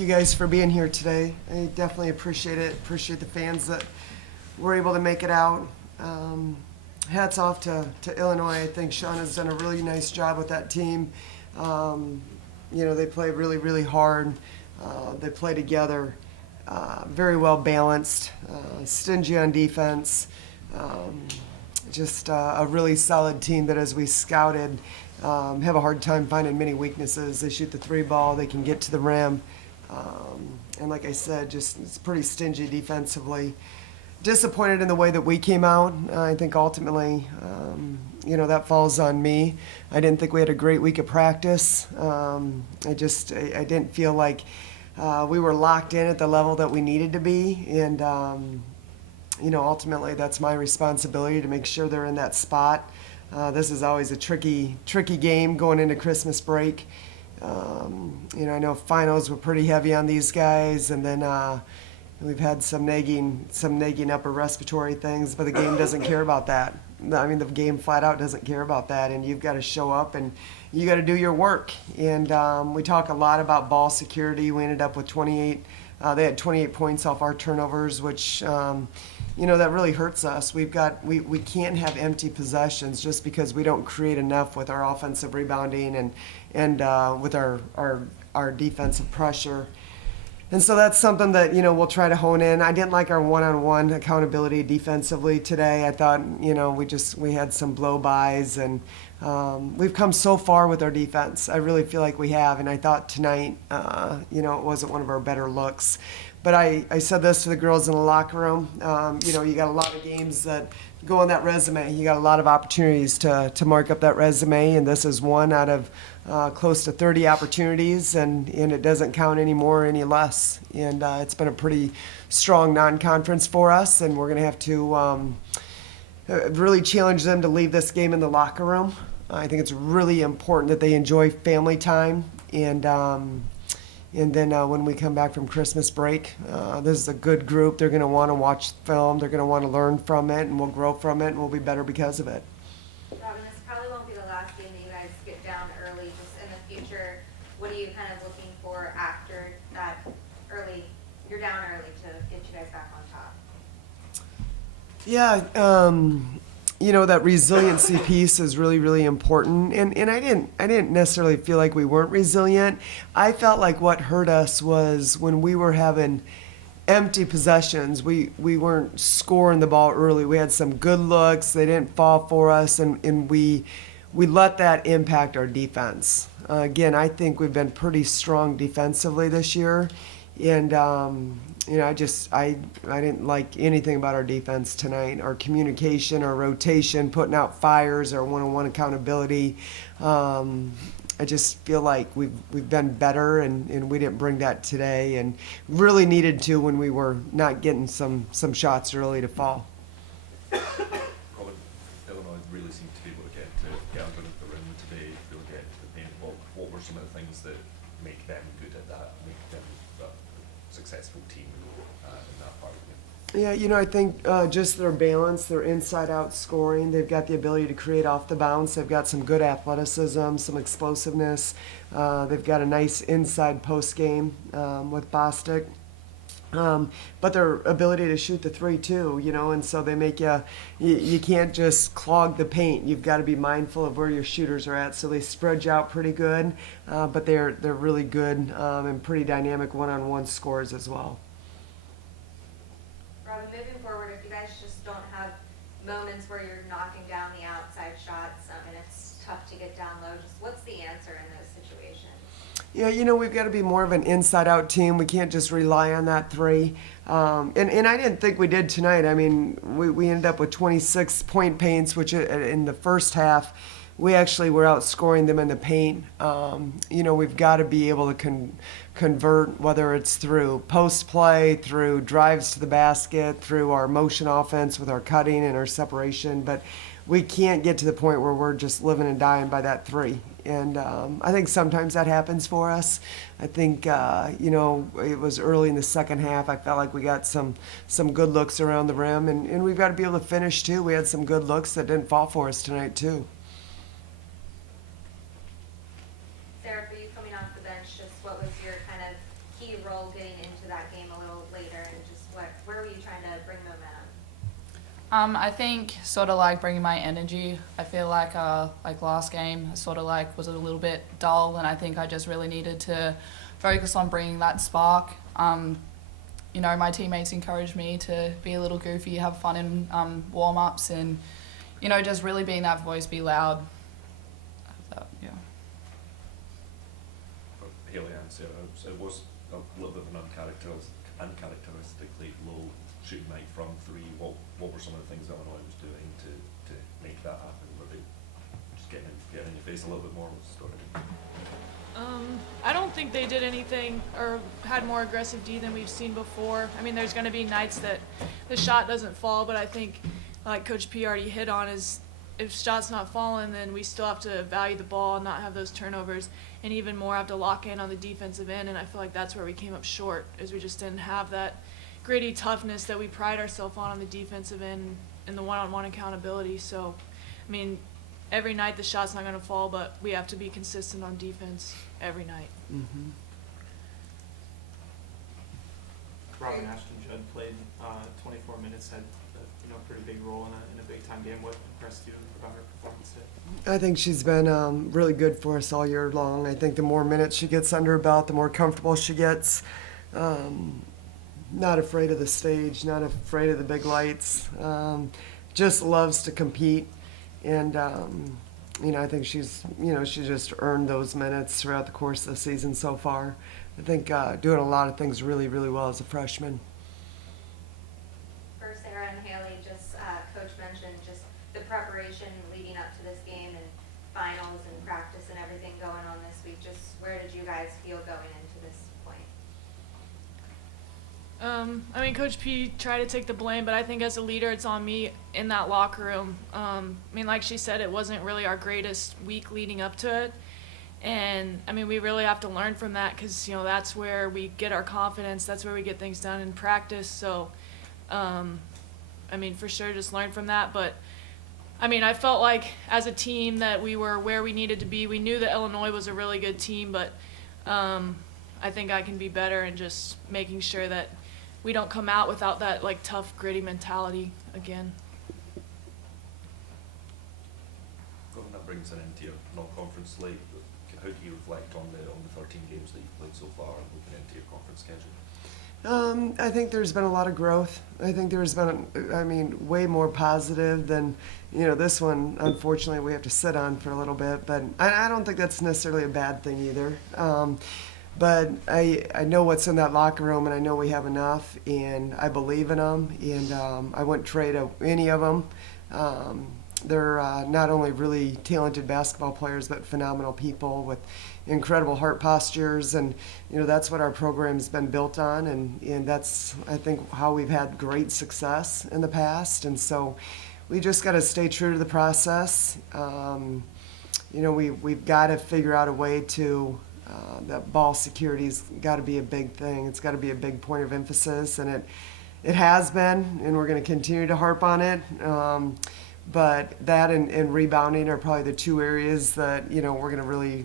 You guys for being here today. I definitely appreciate it. Appreciate the fans that were able to make it out. Hats off to Illinois. I think Sean has done a really nice job with that team. They play really, really hard. They play together, very well balanced, stingy on defense. Just a really solid team that, as we scouted, have a hard time finding many weaknesses. They shoot the three ball. They can get to the rim. And like I said, just it's pretty stingy defensively. Disappointed in the way that we came out. I think ultimately, that falls on me. I didn't think we had a great week of practice. I didn't feel like we were locked in at the level that we needed to be. And, ultimately that's my responsibility to make sure they're in that spot. This is always a tricky game going into Christmas break. I know finals were pretty heavy on these guys, and then we've had some nagging upper respiratory things, but the game doesn't care about that. I mean, the game flat out doesn't care about that, and you've got to show up and you got to do your work. And we talk a lot about ball security. We ended up with 28. They had 28 points off our turnovers, which that really hurts us. We can't have empty possessions just because we don't create enough with our offensive rebounding and with our defensive pressure. And so that's something that, we'll try to hone in. I didn't like our one-on-one accountability defensively today. I thought, we had some blow-bys, and we've come so far with our defense. I really feel like we have, and I thought tonight, it wasn't one of our better looks. But I said this to the girls in the locker room. You got a lot of games that go on that resume. You got a lot of opportunities to mark up that resume, and this is one out of close to 30 opportunities, and it doesn't count any more or any less. And it's been a pretty strong non-conference for us, and we're going to have to really challenge them to leave this game in the locker room. I think it's really important that they enjoy family time, and then when we come back from Christmas break, this is a good group. They're going to want to watch film. They're going to want to learn from it, and we'll grow from it, and we'll be better because of it. Robin, this probably won't be the last game that you guys get down early. Just in the future, what are you kind of looking for after that early, you're down early to get you guys back on top? Yeah, that resiliency piece is really, really important. And I didn't necessarily feel like we weren't resilient. I felt like what hurt us was when we were having empty possessions. We weren't scoring the ball early. We had some good looks. They didn't fall for us, and we let that impact our defense. Again, I think we've been pretty strong defensively this year. And, I didn't like anything about our defense tonight. Our communication, our rotation, putting out fires, our one-on-one accountability. I just feel like we've been better, and we didn't bring that today, and really needed to when we were not getting some shots early to fall. Robin, Illinois really seemed to be able to get under the rim today, really get to the paint. What were some of the things that make them good at that, make them a successful team in that part of the game? Yeah, I think just their balance, their inside-out scoring. They've got the ability to create off the bounce. They've got some good athleticism, some explosiveness. They've got a nice inside post game with Bostic. But their ability to shoot the three too, and so they make you can't just clog the paint. You've got to be mindful of where your shooters are at. So they spread you out pretty good, but they're really good and pretty dynamic one-on-one scores as well. Robin, moving forward, if you guys just don't have moments where you're knocking down the outside shots and it's tough to get down low, just what's the answer in those situations? Yeah, we've got to be more of an inside-out team. We can't just rely on that three. And I didn't think we did tonight. I mean, we ended up with 26 point paints, which in the first half, we actually were outscoring them in the paint. We've got to be able to convert, whether it's through post play, through drives to the basket, through our motion offense with our cutting and our separation. But we can't get to the point where we're just living and dying by that three. And I think sometimes that happens for us. I think, it was early in the second half. I felt like we got some good looks around the rim. And we've got to be able to finish, too. We had some good looks that didn't fall for us tonight, too. Sarah, for you coming off the bench, just what was your kind of key role role getting into that game a little later, and just where were you trying to bring momentum? I think sort of like bringing my energy. I feel like last game sort of like was a little bit dull, and I think I just really needed to focus on bringing that spark. You know, my teammates encouraged me to be a little goofy, have fun in warm-ups, and, you know, just really being that voice, be loud. Yeah. For Haley and Sarah, so it was a little bit of an uncharacteristically low shooting night from three. What were some of the things Illinois was doing to make that happen? Were they just getting in your face a little bit more? I don't think they did anything or had more aggressive D than we've seen before. I mean, there's going to be nights that the shot doesn't fall, but I think, like Coach P already hit on, is if shot's not falling, then we still have to value the ball and not have those turnovers, and even more have to lock in on the defensive end. And I feel like that's where we came up short, is we just didn't have that gritty toughness that we pride ourselves on the defensive end and the one-on-one accountability. So, I mean, every night the shot's not going to fall, but we have to be consistent on defense every night. Mm-hmm. Robin Ashton-Judd played 24 minutes, had a pretty big role in a big-time game. What impressed you about her performance today? I think she's been really good for us all year long. I think the more minutes she gets under her belt, the more comfortable she gets. Not afraid of the stage, not afraid of the big lights. Just loves to compete. And, I think she's just earned those minutes throughout the course of the season so far. I think doing a lot of things really, really well as a freshman. For Sarah and Haley, just Coach mentioned just the preparation leading up to this game and finals and practice and everything going on this week. Just where did you guys feel going into this point? I mean, Coach P tried to take the blame, but I think as a leader, it's on me in that locker room. I mean, like she said, it wasn't really our greatest week leading up to it. And, I mean, we really have to learn from that because, that's where we get our confidence. That's where we get things done in practice. So, I mean, for sure, just learn from that. But, I mean, I felt like as a team that we were where we needed to be. We knew that Illinois was a really good team, but I think I can be better in just making sure that we don't come out without that, tough, gritty mentality again. That brings an end to your non-conference slate. How do you reflect on the 13 games that you've played so far and looking into your conference schedule? I think there's been a lot of growth. I think there's been, way more positive than, this one, unfortunately, we have to sit on for a little bit. But I don't think that's necessarily a bad thing either. But I know what's in that locker room, and I know we have enough, and I believe in them, and I wouldn't trade any of them. They're not only really talented basketball players, but phenomenal people with incredible heart postures, and that's what our program's been built on, and that's, I think, how we've had great success in the past. And so we just got to stay true to the process. We've got to figure out a way to that ball security's got to be a big thing. It's got to be a big point of emphasis, and it has been, and we're going to continue to harp on it. But that and rebounding are probably the two areas that we're going to really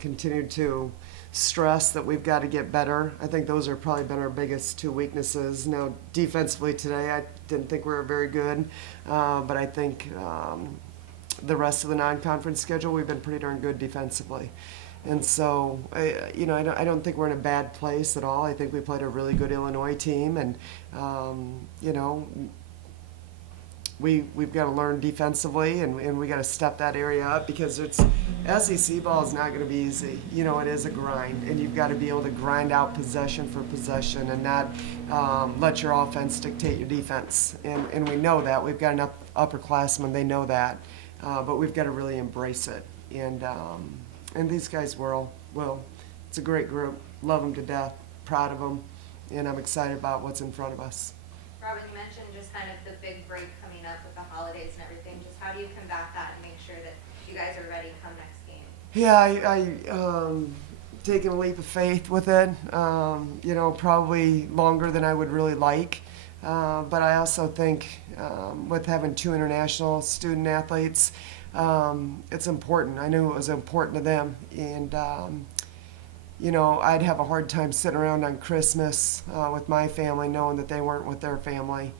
continue to stress that we've got to get better. I think those are probably been our biggest two weaknesses. Now, defensively today, I didn't think we were very good, but I think the rest of the non-conference schedule, we've been pretty darn good defensively. And so, I don't think we're in a bad place at all. I think we played a really good Illinois team, and we've got to learn defensively, and we got to step that area up because SEC ball is not going to be easy. It is a grind, and you've got to be able to grind out possession for possession and not let your offense dictate your defense. And we know that. We've got enough upperclassmen, they know that, but we've got to really embrace it. And these guys will. It's a great group. Love them to death. Proud of them, and I'm excited about what's in front of us. Robin, you mentioned just kind of the big break coming up with the holidays and everything. Just how do you combat that and make sure that you guys are ready come next game? Yeah, I taking a leap of faith with it. Probably longer than I would really like. But I also think with having two international student athletes, it's important. I knew it was important to them, and I'd have a hard time sitting around on Christmas with my family knowing that they weren't with their family.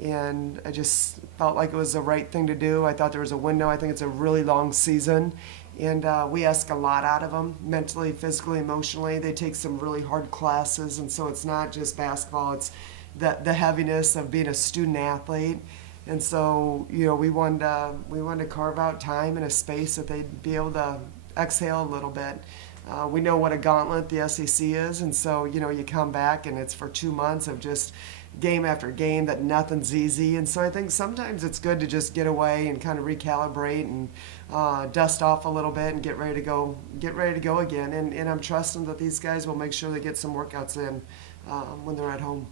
And I just felt like it was the right thing to do. I thought there was a window. I think it's a really long season. And we ask a lot out of them, mentally, physically, emotionally. They take some really hard classes, and so it's not just basketball. It's the heaviness of being a student athlete. And so, we wanted to carve out time and a space that they'd be able to exhale a little bit. We know what a gauntlet the SEC is, and so, you come back and it's for 2 months of just game after game that nothing's easy. And so I think sometimes it's good to just get away and kind of recalibrate and dust off a little bit and get ready to go again. And I'm trusting that these guys will make sure they get some workouts in when they're at home.